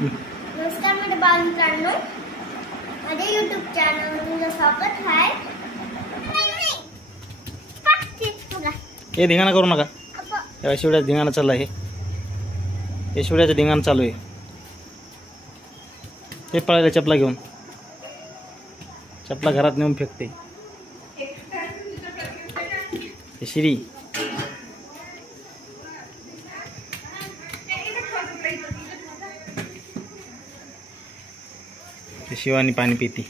नमस्कार मेरे बालमित्रांनो, माझ्या YouTube चॅनल तुमचं स्वागत आहे। हे धिंगाणा करू नका, या शिवड्याचा धिंगाणा चालला आहे। हे शिवड्याचा धिंगाणा चालू आहे। हे पळायला चपला घेऊन, चपला घरात नेऊन फेकते। हे श्री शिवानी पाणी पिती।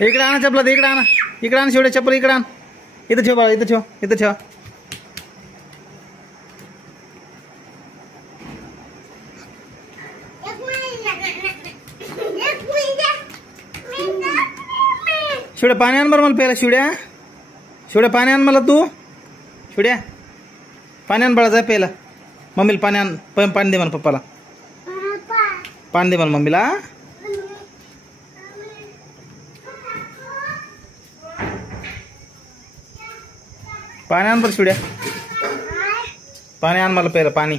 इकडे आणा चपला, इकडे आणा, इकडे आण शिवड्या चप्पल, इकडे आण। इथं ठेव बाळा, इथं ठेव, इथं ठेव। शिवड्या पाणी आण बरं मला प्यायला। शिवड्या, शिवड्या पाणी आण मला तू। शिवड्या पाणी आण बाळा, जा प्यायला। मम्मीला पाणी आण, पाणी दे मला पप्पाला, पाणी दे मला मम्मीला। पाणी आण बरं शिवड्या, पाणी आण मला प्यायला, पाणी।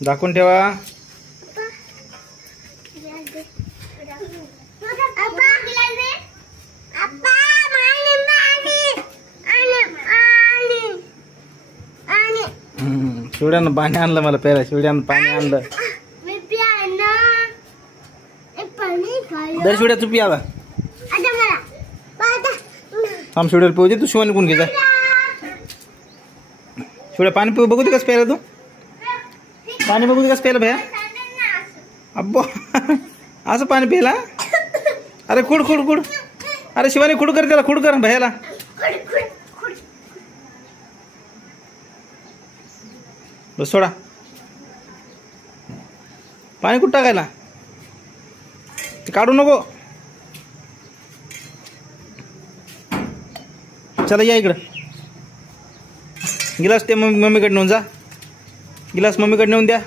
झाकून ठेवा। शिवड्यानं पाणी आणलं मला प्यायला, शिवड्यानं पाणी आणलं। दर शिवड्या तू पिया आला, थांब शिवड्याला पिऊ दे, तू शिवानी कोण घे जा। शिवड्या पाणी पिऊ बघू दे कसं प्यायला, तू पाणी बघू दे कसं प्यायला भया। अब्बो असं पाणी प्यायला, अरे खुड खुड खुड, अरे शिवानी खुड कर त्याला, खुड कर भयाला। बस सोडा, पाणी कुठं टाकायला, ते काढू नको। चला या इकडं, गिलास ते मम्मीकडे नेऊन जा, गिलास मम्मीकडे नेऊन द्या,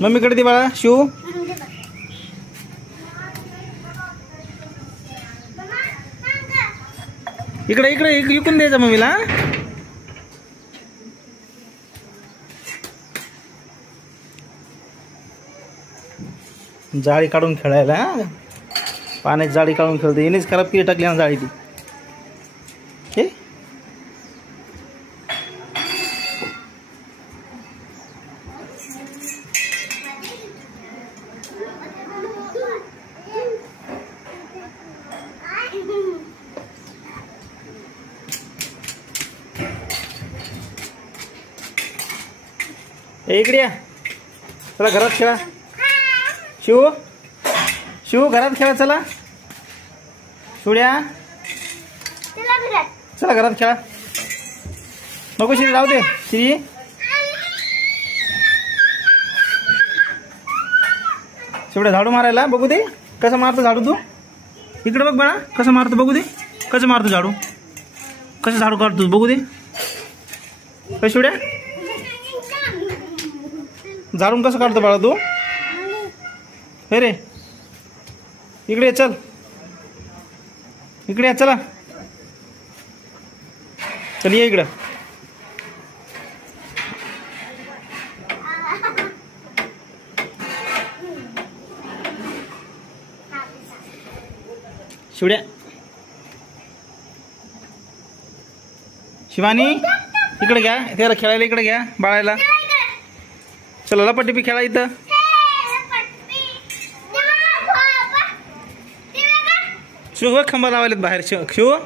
मम्मीकडे दे बाळा। शिव इकडे इकडे इकून द्यायचा मम्मीला। जाळी काढून खेळायला, पाण्याची जाळी काढून खेळते, येणेच खराब केली टाकली ना जाळी ती। हे इकडे या, चला घरात खेळा। शिव, शिव घरात खेळा, चला। शिवड्या चला घरात खेळा, नको श्री राहू दे। श्री शिवड्या झाडू मारायला बघू दे, कसं मारतो झाडू तू। इकडे बघ बाळा, कसं मारतो बघू दे, कसं मारतो झाडू, कसं झाडू काढतो बघू दे। काय शिवड्या झाडून कसं काढतो बाळा तू। हे रे इकडे चल, इकडे चला, चल ये इकडं। शिवड्या शिवानी इकडे घ्या त्याला खेळायला इकडे घ्या बाळायला चला लपाटिपी खेळा इथं शिव खंबा लावायलेत बाहेर शिव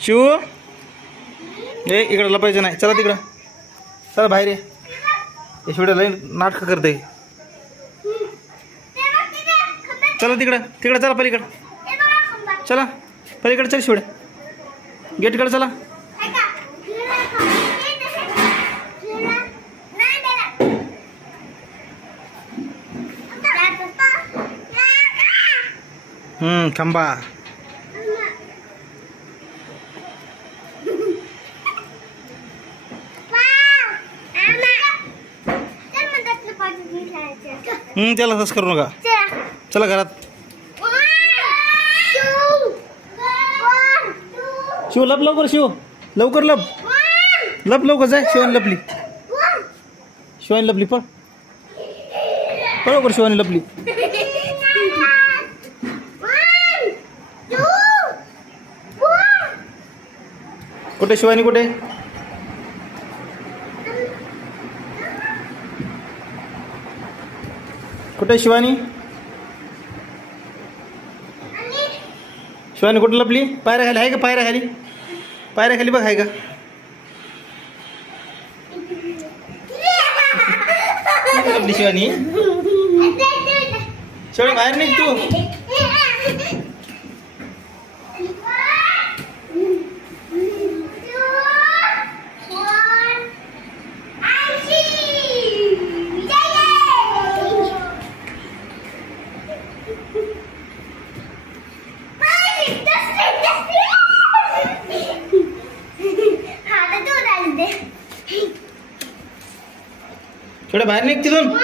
शिव ए इकडं लपायचं नाही चला तिकडं चला बाहेर ये शिवड्या लई नाटकं करते चला तिकडं तिकडं चला पलीकडं चला पलीकडे चल शिवड्या गेटकडे चला खंबा त्याला तसं करू नका चला घरात शिव लप लवकर शिव लवकर लप लप लवकर जाय शिवानी लपली शिवानी लपली पळ पळ लवकर शिवानी लपली कुठे शिवानी कुठे कुठे शिवानी शिवानी कुठे लपली पायऱ्या खाली आहे का पायऱ्या खाली बघ आहे का लपली शिवानी शिवानी बाहेर निघ तू थोडं बाहेर निघ तिथून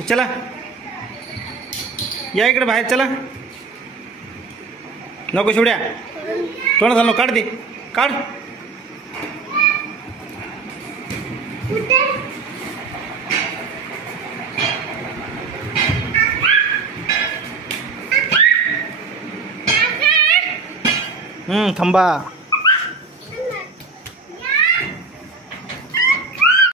चला या इकडे बाहेर चला नको शिवड्या तोंड झालं काढ दे काढ खंबा